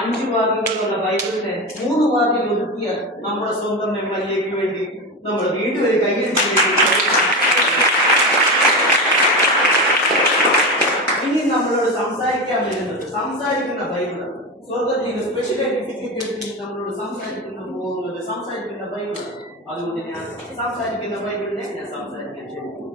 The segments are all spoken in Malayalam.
5 വാക്യങ്ങളുള്ള ബൈബിളിനെ 3 വാക്യം ഒതുക്കിയ നമ്മുടെ സ്വന്തം മെമ്മയിലേക്ക് വേണ്ടി നമ്മൾ വീണ്ടും ഒരു കൈയ്യടിച്ചു. ഇനി നമ്മളോട് സംസാരിക്കാൻ വരുന്നത് സംസാരിക്കുന്ന ബൈബിൾ. സ്വർഗത്തിന് സ്പെഷ്യൽ ടിക്കറ്റ് എടുത്ത് നമ്മളോട് സംസാരിക്കുന്ന ബൈബിൾ. അതുകൊണ്ട് ഞാൻ സംസാരിക്കുന്ന ബൈബിളിനെ ഞാൻ സംസാരിക്കാൻ ശ്രമിക്കുന്നു.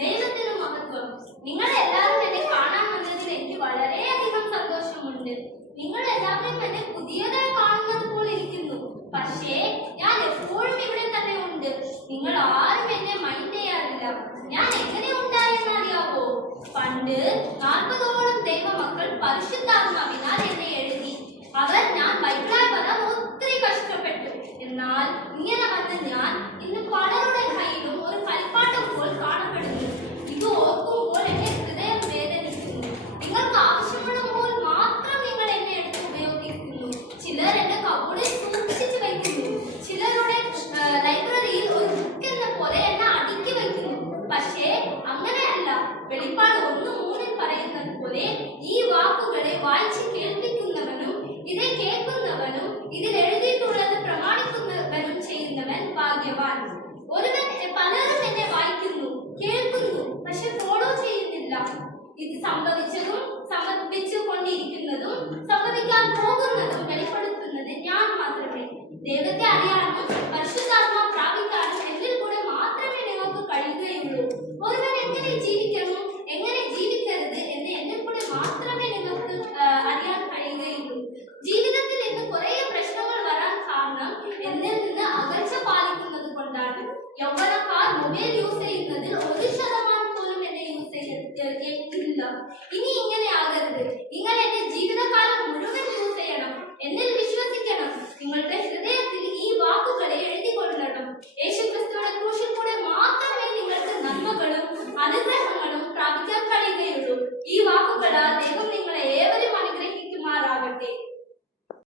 ദൈവത്തിന് മഹത്വം. നിങ്ങൾ എല്ലാവരും എന്നെ കാണാൻ വന്നതിൽ എനിക്ക് വളരെയധികം സന്തോഷമുണ്ട്. നിങ്ങൾ എല്ലാവരും എന്നെ പുതിയതായി കാണുന്നത് പോലെ ഇരിക്കുന്നു. പക്ഷേ ഞാൻ എപ്പോഴും ഇവിടെ തന്നെ ഉണ്ട്. നിങ്ങൾ ആരും എന്നെ മൈൻഡ് ചെയ്യാറില്ല. ഞാൻ എങ്ങനെ ഉണ്ടായെന്നറിയാവോ? പണ്ട് 40ഓളം ദൈവമക്കൾ പരിശുദ്ധാത്മാവിനാൽ എന്നെ എഴുതി. അവർ ഞാൻ ബൈബിളായി വരാൻ ഒത്തിരി കഷ്ടപ്പെട്ടു. എന്നാൽ ഇങ്ങനെ വന്ന ഞാൻ ഇന്ന് പലരുടെ കയ്യിലും ഒരു കളിപ്പാട്ടം പോൽ കാണപ്പെടുന്നു. ഇത് ഓർക്കുമ്പോൾ എന്നെ ഹൃദയം വേദനിക്കുന്നു. നിങ്ങൾക്ക് ആവശ്യമുള്ളപ്പോൾ മാത്രം നിങ്ങൾ എന്നെ എടുത്ത് ഉപയോഗിക്കുന്നു. ചിലർ എന്റെ കബോർഡിൽ സൂക്ഷിച്ചു വയ്ക്കുന്നു. ചിലരുടെ ലൈബ്രറിയിൽ ഒരു ബുക്ക് എന്ന പോലെ എന്നെ അടുക്കി വയ്ക്കുന്നു. പക്ഷേ അങ്ങനെയല്ല. വെളിപ്പാട് 1:3 പറയുന്നത് പോലെ ഈ വാക്കുകളെ വായിച്ചിട്ട്